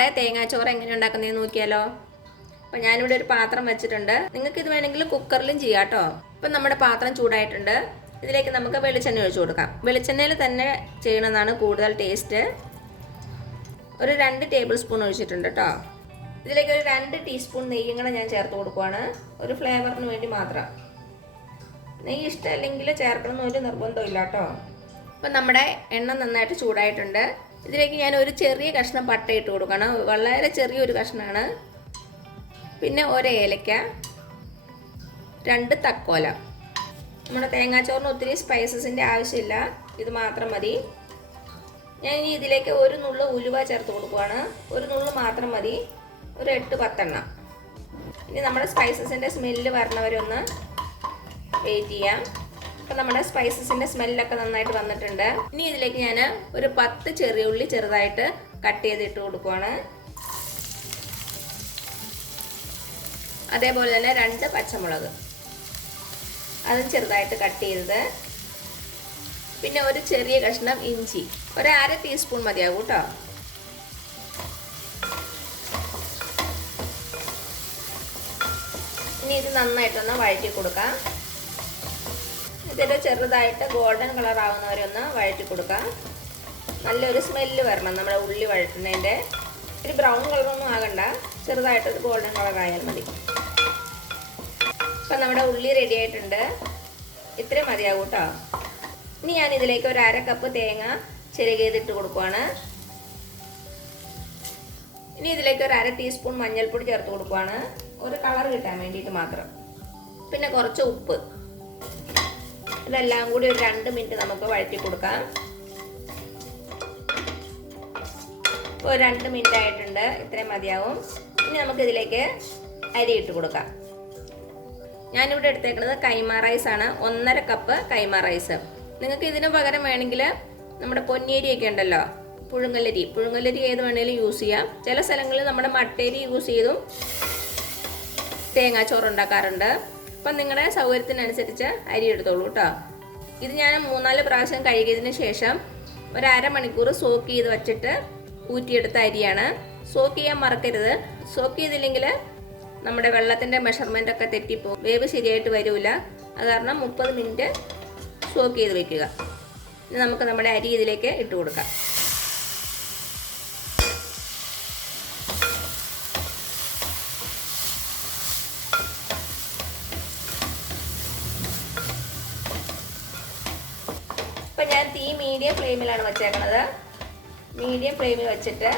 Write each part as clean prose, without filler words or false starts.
നമ്മുടെ തേങ്ങാച്ചോറ് എങ്ങനെ ഉണ്ടാക്കുന്നതെന്ന് നോക്കിയാലോ. അപ്പോൾ ഞാനിവിടെ ഒരു പാത്രം വെച്ചിട്ടുണ്ട്. നിങ്ങൾക്ക് ഇത് വേണമെങ്കിൽ കുക്കറിലും ചെയ്യാം കേട്ടോ. ഇപ്പം നമ്മുടെ പാത്രം ചൂടായിട്ടുണ്ട്. ഇതിലേക്ക് നമുക്ക് വെളിച്ചെണ്ണ ഒഴിച്ചു കൊടുക്കാം. വെളിച്ചെണ്ണയിൽ തന്നെ ചെയ്യണമെന്നാണ് കൂടുതൽ ടേസ്റ്റ്. ഒരു 2 ടേബിൾ സ്പൂൺ ഒഴിച്ചിട്ടുണ്ട് കേട്ടോ. ഇതിലേക്ക് ഒരു 2 ടീസ്പൂൺ നെയ്യും കൂടെ ഞാൻ ചേർത്ത് കൊടുക്കുവാണ്, ഒരു ഫ്ലേവറിന് വേണ്ടി മാത്രം. നെയ്യ് ഇഷ്ടമല്ലെങ്കിൽ ചേർക്കണമെന്ന് ഒരു നിർബന്ധമില്ല കേട്ടോ. അപ്പം നമ്മുടെ എണ്ണ നന്നായിട്ട് ചൂടായിട്ടുണ്ട്. ഇതിലേക്ക് ഞാൻ ഒരു ചെറിയ കഷ്ണം പട്ട ഇട്ട് കൊടുക്കണം, വളരെ ചെറിയൊരു കഷ്ണമാണ്. പിന്നെ ഒരു ഏലക്ക, 2 തക്കോല. നമ്മുടെ തേങ്ങാച്ചോറിന് ഒത്തിരി സ്പൈസസിൻ്റെ ആവശ്യമില്ല, ഇത് മാത്രം മതി. ഞാൻ ഇനി ഇതിലേക്ക് ഒരു നുള്ളു ഉലുവ ചേർത്ത് കൊടുക്കുവാണ്, ഒരു നുള്ളു മാത്രം മതി, ഒരു 8-10 എണ്ണം. ഇനി നമ്മുടെ സ്പൈസസിൻ്റെ സ്മെല്ല് വരണവരൊന്ന് വെയിറ്റ് ചെയ്യാം. അപ്പം നമ്മുടെ സ്പൈസസിൻ്റെ സ്മെല്ലൊക്കെ നന്നായിട്ട് വന്നിട്ടുണ്ട്. ഇനി ഇതിലേക്ക് ഞാൻ ഒരു 10 ചെറിയ ഉള്ളി ചെറുതായിട്ട് കട്ട് ചെയ്തിട്ട് കൊടുക്കുവാണ്. അതേപോലെ തന്നെ 2 പച്ചമുളക് അതും ചെറുതായിട്ട് കട്ട് ചെയ്തത്. പിന്നെ ഒരു ചെറിയ കഷ്ണം ഇഞ്ചി, ഒരു 1/2 ടീസ്പൂൺ മതിയാകും കേട്ടോ. ഇനി ഇത് നന്നായിട്ടൊന്ന് വഴറ്റി കൊടുക്കാം. ഇതിൽ ചെറുതായിട്ട് ഗോൾഡൻ കളർ ആവുന്നവരെ ഒന്ന് വഴറ്റി കൊടുക്കാം. നല്ലൊരു സ്മെല്ല് വരണം നമ്മുടെ ഉള്ളി വഴറ്റുന്നതിൻ്റെ. ഒരു ബ്രൗൺ കളറൊന്നും ആകണ്ട, ചെറുതായിട്ടൊരു ഗോൾഡൻ കളർ ആയാൽ മതി. ഇപ്പം നമ്മുടെ ഉള്ളി റെഡി ആയിട്ടുണ്ട്, ഇത്രയും മതിയാകും കേട്ടോ. ഇനി ഞാൻ ഇതിലേക്ക് ഒരു 1/2 കപ്പ് തേങ്ങ ചിരകിയതിട്ട് കൊടുക്കുവാണ്. ഇനി ഇതിലേക്ക് ഒരു 1/2 ടീസ്പൂൺ മഞ്ഞൾപ്പൊടി ചേർത്ത് കൊടുക്കുവാണ്, ഒരു കളർ കിട്ടാൻ വേണ്ടിയിട്ട് മാത്രം. പിന്നെ കുറച്ച് ഉപ്പ്. ഇതെല്ലാം കൂടി ഒരു 2 മിനിറ്റ് നമുക്ക് വഴറ്റി കൊടുക്കാം. ഇപ്പോൾ 2 മിനിറ്റ് ആയിട്ടുണ്ട്, ഇത്രയും മതിയാവും. ഇനി നമുക്കിതിലേക്ക് അരി ഇട്ട് കൊടുക്കാം. ഞാനിവിടെ എടുത്തേക്കുന്നത് കൈമ റൈസാണ്, 1.5 കപ്പ് കൈമ റൈസ്. നിങ്ങൾക്ക് ഇതിന് പകരം വേണമെങ്കിൽ നമ്മുടെ പൊന്നിയരിയൊക്കെ ഉണ്ടല്ലോ, പുഴുങ്ങലരി ഏത് വേണമെങ്കിലും യൂസ് ചെയ്യാം. ചില സ്ഥലങ്ങളിൽ നമ്മുടെ മട്ടേരി യൂസ് ചെയ്തും തേങ്ങാച്ചോറ് ഉണ്ടാക്കാറുണ്ട്. അപ്പം നിങ്ങളുടെ സൗകര്യത്തിനനുസരിച്ച് അരി എടുത്തോളൂ കേട്ടോ. ഇത് ഞാൻ 3-4 പ്രാവശ്യം കഴുകിയതിന് ശേഷം ഒരു 1/2 മണിക്കൂർ സോക്ക് ചെയ്ത് വച്ചിട്ട് ഊറ്റിയെടുത്ത അരിയാണ്. സോക്ക് ചെയ്യാൻ മറക്കരുത്. സോക്ക് ചെയ്തില്ലെങ്കിൽ നമ്മുടെ വെള്ളത്തിൻ്റെ മെഷർമെൻ്റ് ഒക്കെ തെറ്റിപ്പോകും, വേവ് ശരിയായിട്ട് വരില്ല. അത് കാരണം 30 മിനിറ്റ് സോക്ക് ചെയ്ത് വെക്കുക. ഇനി നമുക്ക് നമ്മുടെ അരി ഇതിലേക്ക് ഇട്ട് കൊടുക്കാം. ഇപ്പം ഞാൻ തീ മീഡിയം ഫ്ലെയിമിലാണ് വെച്ചേക്കുന്നത്. മീഡിയം ഫ്ലെയിമിൽ വെച്ചിട്ട്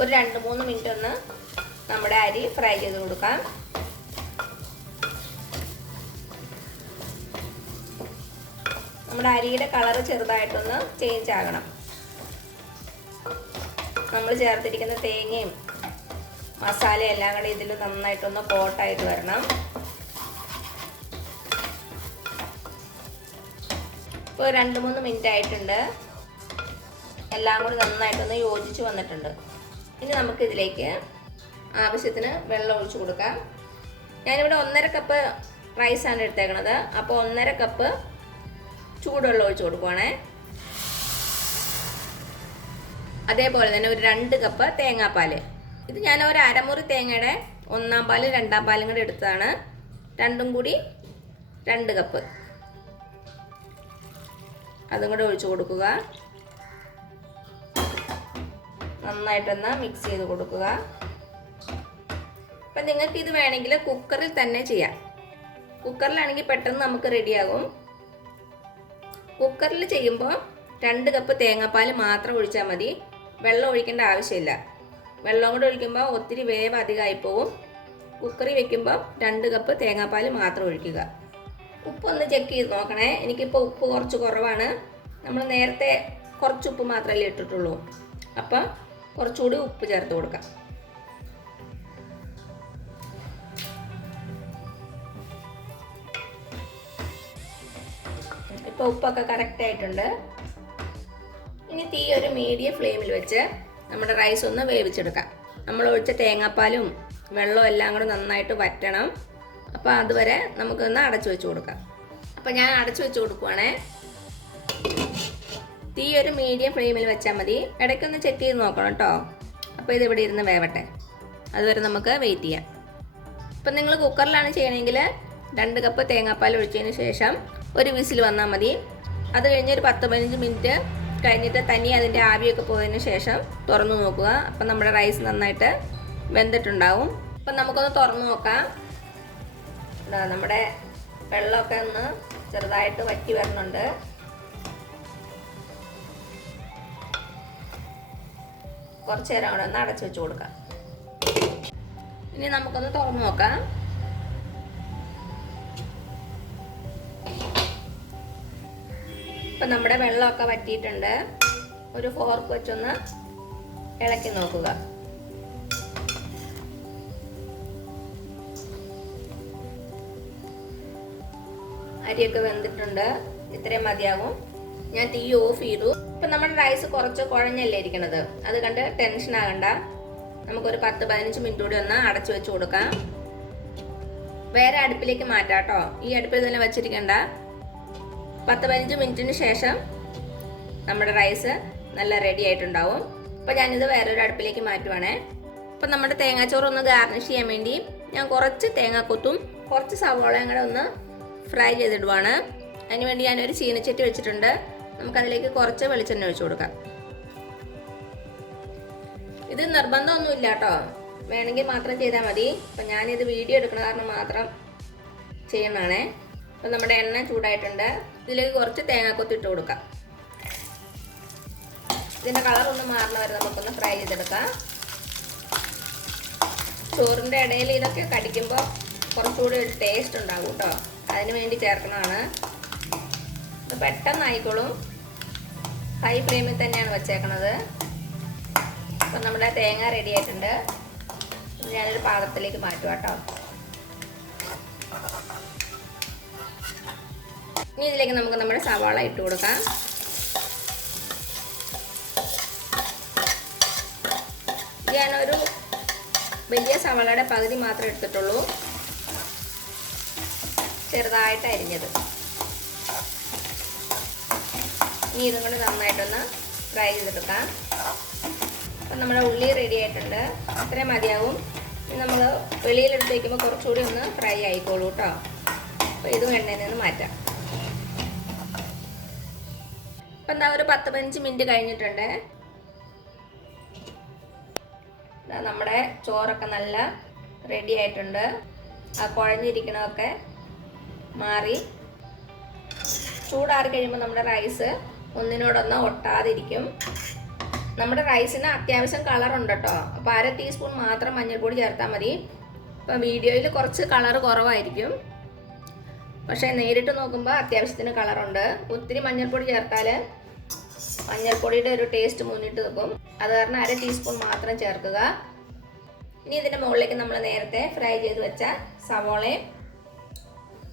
ഒരു 2-3 മിനിറ്റ് ഒന്ന് നമ്മുടെ അരി ഫ്രൈ ചെയ്ത് കൊടുക്കാം. നമ്മുടെ അരിയുടെ കളർ ചെറുതായിട്ടൊന്ന് ചേഞ്ച് ആകണം. നമ്മൾ ചേർത്തിരിക്കുന്ന തേങ്ങയും മസാലയും എല്ലാം കൂടി ഇതിൽ നന്നായിട്ടൊന്ന് കോട്ടായിട്ട് വരണം. ഇപ്പോൾ 2-3 മിനിറ്റ് ആയിട്ടുണ്ട്, എല്ലാം കൂടി നന്നായിട്ടൊന്ന് യോജിച്ച് വന്നിട്ടുണ്ട്. ഇനി നമുക്കിതിലേക്ക് ആവശ്യത്തിന് വെള്ളം ഒഴിച്ചു കൊടുക്കാം. ഞാനിവിടെ 1.5 കപ്പ് റൈസാണ് എടുത്തേക്കണത്, അപ്പോൾ 1.5 കപ്പ് ചൂടുവെള്ളം ഒഴിച്ചു കൊടുക്കുവാണേ. അതേപോലെ തന്നെ ഒരു 2 കപ്പ് തേങ്ങാപ്പാൽ. ഇത് ഞാൻ ഒരു അരമുറി തേങ്ങയുടെ 1-ാം പാലും 2-ാം പാലും കൂടെ എടുത്തതാണ്. രണ്ടും കൂടി 2 കപ്പ് അതും കൂടെ ഒഴിച്ചു കൊടുക്കുക. നന്നായിട്ടൊന്ന് മിക്സ് ചെയ്ത് കൊടുക്കുക. അപ്പം നിങ്ങൾക്ക് ഇത് വേണമെങ്കിൽ കുക്കറിൽ തന്നെ ചെയ്യാം. കുക്കറിലാണെങ്കിൽ പെട്ടെന്ന് നമുക്ക് റെഡിയാകും. കുക്കറിൽ ചെയ്യുമ്പോൾ 2 കപ്പ് തേങ്ങാപ്പാൽ മാത്രം ഒഴിച്ചാൽ മതി, വെള്ളം ഒഴിക്കേണ്ട ആവശ്യമില്ല. വെള്ളം കൂടെ ഒഴിക്കുമ്പോൾ ഒത്തിരി വേവ് അധികമായി പോകും. കുക്കറിൽ വെക്കുമ്പോൾ 2 കപ്പ് തേങ്ങാപ്പാൽ മാത്രം ഒഴിക്കുക. ഉപ്പൊന്ന് ചെക്ക് ചെയ്ത് നോക്കണേ. എനിക്കിപ്പോൾ ഉപ്പ് കുറച്ച് കുറവാണ്. നമ്മൾ നേരത്തെ കുറച്ച് ഉപ്പ് മാത്രമല്ലേ ഇട്ടിട്ടുള്ളൂ, അപ്പം കുറച്ചുകൂടി ഉപ്പ് ചേർത്ത് കൊടുക്കാം. ഇപ്പോൾ ഉപ്പൊക്കെ കറക്റ്റ് ആയിട്ടുണ്ട്. ഇനി തീ ഒരു മീഡിയം ഫ്ലെയിമിൽ വെച്ച് നമ്മുടെ റൈസ് ഒന്ന് വേവിച്ചെടുക്കാം. നമ്മൾ ഒഴിച്ച തേങ്ങാപ്പാലും വെള്ളവും എല്ലാം കൂടെ നന്നായിട്ട് വറ്റണം. അപ്പോൾ അതുവരെ നമുക്കൊന്ന് അടച്ചു വെച്ച് കൊടുക്കാം. അപ്പോൾ ഞാൻ അടച്ചു വെച്ച് കൊടുക്കുവാണേ. തീ ഒരു മീഡിയം ഫ്ലെയിമിൽ വെച്ചാൽ മതി. ഇടയ്ക്കൊന്ന് ചെക്ക് ചെയ്ത് നോക്കണം കേട്ടോ. അപ്പോൾ ഇതിവിടെ ഇരുന്ന് വേവട്ടെ, അതുവരെ നമുക്ക് വെയിറ്റ് ചെയ്യാം. ഇപ്പം നിങ്ങൾ കുക്കറിലാണ് ചെയ്യണമെങ്കിൽ 2 കപ്പ് തേങ്ങാപ്പാൽ ഒഴിച്ചതിന് ശേഷം ഒരു വിസിൽ വന്നാൽ മതി. അത് കഴിഞ്ഞ് ഒരു 10-15 മിനിറ്റ് കഴിഞ്ഞിട്ട് തനിയെ അതിൻ്റെ ആവിയൊക്കെ പോയതിന് ശേഷം തുറന്നു നോക്കുക. അപ്പം നമ്മുടെ റൈസ് നന്നായിട്ട് വെന്തിട്ടുണ്ടാവും. അപ്പം നമുക്കൊന്ന് തുറന്നു നോക്കാം. നമ്മുടെ വെള്ളമൊക്കെ ഒന്ന് ചെറുതായിട്ട് വറ്റി വരുന്നുണ്ട്. കുറച്ച് നേരം കൂടെ ഒന്ന് അടച്ചു വെച്ച് കൊടുക്കാം. ഇനി നമുക്കൊന്ന് തുറന്നു നോക്കാം. ഇപ്പം നമ്മുടെ വെള്ളമൊക്കെ വറ്റിയിട്ടുണ്ട്. ഒരു ഫോർക്ക് വെച്ചൊന്ന് ഇളക്കി നോക്കുക. അരിയൊക്കെ വെന്തിട്ടുണ്ട്. ഇത്രയും മതിയാകും. ഞാൻ തീ ഓഫ് ചെയ്തു. ഇപ്പം നമ്മുടെ റൈസ് കുറച്ച് കുഴഞ്ഞല്ലേ ഇരിക്കണത്, അത് കണ്ട് ടെൻഷൻ ആകണ്ട. നമുക്കൊരു 10-15 മിനിറ്റ് കൂടി ഒന്ന് അടച്ചു വെച്ച് കൊടുക്കാം. വേറെ അടുപ്പിലേക്ക് മാറ്റാം കേട്ടോ. ഈ അടുപ്പിൽ തന്നെ വെച്ചിരിക്കണ്ട. 10-15 മിനിറ്റിന് ശേഷം നമ്മുടെ റൈസ് നല്ല റെഡി ആയിട്ടുണ്ടാവും. അപ്പോൾ ഞാനിത് വേറൊരു അടുപ്പിലേക്ക് മാറ്റുവാണേ. അപ്പം നമ്മുടെ തേങ്ങാച്ചോറ് ഒന്ന് ഗാർണിഷ് ചെയ്യാൻ വേണ്ടി ഞാൻ കുറച്ച് തേങ്ങാക്കൊത്തും കുറച്ച് സവോളയും കൂടെ ഒന്ന് ഫ്രൈ ചെയ്തിടുവാണ്. അതിനുവേണ്ടി ഞാനൊരു ചീനച്ചട്ടി വെച്ചിട്ടുണ്ട്. നമുക്കതിലേക്ക് കുറച്ച് വെളിച്ചെണ്ണ ഒഴിച്ചു കൊടുക്കാം. ഇത് നിർബന്ധമൊന്നുമില്ല കേട്ടോ, വേണമെങ്കിൽ മാത്രം ചെയ്താൽ മതി. അപ്പം ഞാനിത് വീഡിയോ എടുക്കുന്ന കാരണം മാത്രം ചെയ്യുന്നതാണേ. അപ്പം നമ്മുടെ എണ്ണ ചൂടായിട്ടുണ്ട്. ഇതിലേക്ക് കുറച്ച് തേങ്ങാക്കൊത്ത് ഇട്ട് കൊടുക്കാം. ഇതിൻ്റെ കളറൊന്ന് മാറുന്ന വരെ നമുക്കൊന്ന് ഫ്രൈ ചെയ്തെടുക്കാം. ചോറിൻ്റെ ഇടയിൽ ഇതൊക്കെ കടിക്കുമ്പോൾ കുറച്ചുകൂടി ഒരു ടേസ്റ്റ് ഉണ്ടാകും കേട്ടോ, അതിന് വേണ്ടി ചേർക്കുന്നതാണ്. ഇത് പെട്ടെന്ന് ആയിക്കോളും. ഹൈ ഫ്ലെയിമിൽ തന്നെയാണ് വെച്ചേക്കണത്. അപ്പം നമ്മുടെ തേങ്ങ റെഡി ആയിട്ടുണ്ട്. ഞാനൊരു പാത്രത്തിലേക്ക് മാറ്റുക കേട്ടോ. ഇനി ഇതിലേക്ക് നമുക്ക് നമ്മുടെ സവാള ഇട്ട് കൊടുക്കാം. ഞാനൊരു വലിയ സവാളയുടെ പകുതി മാത്രമേ എടുത്തിട്ടുള്ളൂ, ചെറുതായിട്ട് അരിഞ്ഞത്. ഇനി ഇതും കൂടി നന്നായിട്ടൊന്ന് ഫ്രൈ ചെയ്തെടുക്കാം. അപ്പം നമ്മുടെ ഉള്ളി റെഡി ആയിട്ടുണ്ട്. അത്രയും മതിയാവും. ഇനി നമ്മൾ വെളിയിലെടുത്ത് വയ്ക്കുമ്പോൾ കുറച്ചുകൂടി ഒന്ന് ഫ്രൈ ആയിക്കോളൂ കേട്ടോ. അപ്പോൾ ഇതും എണ്ണയിൽ നിന്ന് മാറ്റാം. അപ്പം എന്താ ഒരു 10-15 മിനിറ്റ് കഴിഞ്ഞിട്ടുണ്ട്. നമ്മുടെ ചോറൊക്കെ നല്ല റെഡി ആയിട്ടുണ്ട്. ആ കുഴഞ്ഞിരിക്കണമൊക്കെ മാറി. ചൂടാറി കഴിയുമ്പോൾ നമ്മുടെ റൈസ് ഒന്നിനോടൊന്ന് ഒട്ടാതിരിക്കും. നമ്മുടെ റൈസിന് അത്യാവശ്യം കളറുണ്ട് കേട്ടോ. അപ്പോൾ 1/2 ടീസ്പൂൺ മാത്രം മഞ്ഞൾപ്പൊടി ചേർത്താൽ മതി. ഇപ്പം വീഡിയോയിൽ കുറച്ച് കളർ കുറവായിരിക്കും, പക്ഷേ നേരിട്ട് നോക്കുമ്പോൾ അത്യാവശ്യത്തിന് കളറുണ്ട്. ഒത്തിരി മഞ്ഞൾപ്പൊടി ചേർത്താൽ മഞ്ഞൾപ്പൊടിയുടെ ഒരു ടേസ്റ്റ് മുന്നിട്ട് നിൽക്കും. അത് കാരണം 1/2 ടീസ്പൂൺ മാത്രം ചേർക്കുക. ഇനി ഇതിൻ്റെ മുകളിലേക്ക് നമ്മൾ നേരത്തെ ഫ്രൈ ചെയ്ത് വെച്ച സവോളയും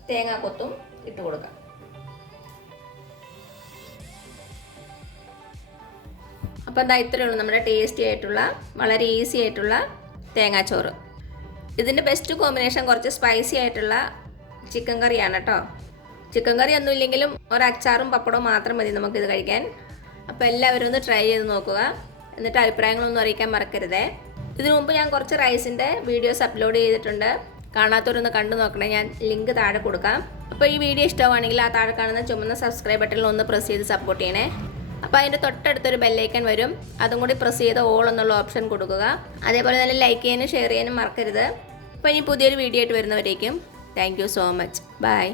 തേങ്ങാക്കൊത്തും ഇട്ട് കൊടുക്കാം. അപ്പോൾ എന്താ ഇത്രയേ ഉള്ളൂ നമ്മുടെ ടേസ്റ്റി ആയിട്ടുള്ള വളരെ ഈസി ആയിട്ടുള്ള തേങ്ങാച്ചോറ്. ഇതിൻ്റെ ബെസ്റ്റ് കോമ്പിനേഷൻ കുറച്ച് സ്പൈസി ആയിട്ടുള്ള ചിക്കൻ കറിയാണ് കേട്ടോ. ചിക്കൻ കറി ഒന്നും ഇല്ലെങ്കിലും ഒരു അച്ചാറും പപ്പടവും മാത്രം മതി നമുക്കിത് കഴിക്കാൻ. അപ്പോൾ എല്ലാവരും ഒന്ന് ട്രൈ ചെയ്ത് നോക്കുക. എന്നിട്ട് അഭിപ്രായങ്ങളൊന്നും അറിയിക്കാൻ മറക്കരുതേ. ഇതിനു മുമ്പ് ഞാൻ കുറച്ച് റൈസിൻ്റെ വീഡിയോസ് അപ്ലോഡ് ചെയ്തിട്ടുണ്ട്. കാണാത്തവരൊന്ന് കണ്ടു നോക്കണേ. ഞാൻ ലിങ്ക് താഴെ കൊടുക്കാം. അപ്പോൾ ഈ വീഡിയോ ഇഷ്ടമാണെങ്കിൽ ആ താഴെ കാണുന്ന ചുമന്ന സബ്സ്ക്രൈബ് ബട്ടണിൽ ഒന്ന് പ്രസ് ചെയ്ത് സപ്പോർട്ട് ചെയ്യണേ. അപ്പോൾ അതിൻ്റെ തൊട്ടടുത്തൊരു ബെല്ലൈക്കൺ വരും, അതും കൂടി പ്രസ് ചെയ്ത് ഓൾ എന്നുള്ള ഓപ്ഷൻ കൊടുക്കുക. അതേപോലെ തന്നെ ലൈക്ക് ചെയ്യാനും ഷെയർ ചെയ്യാനും മറക്കരുത്. അപ്പോൾ ഇനി പുതിയൊരു വീഡിയോ ആയിട്ട് വരുന്നവരേക്കും thank you so much. By.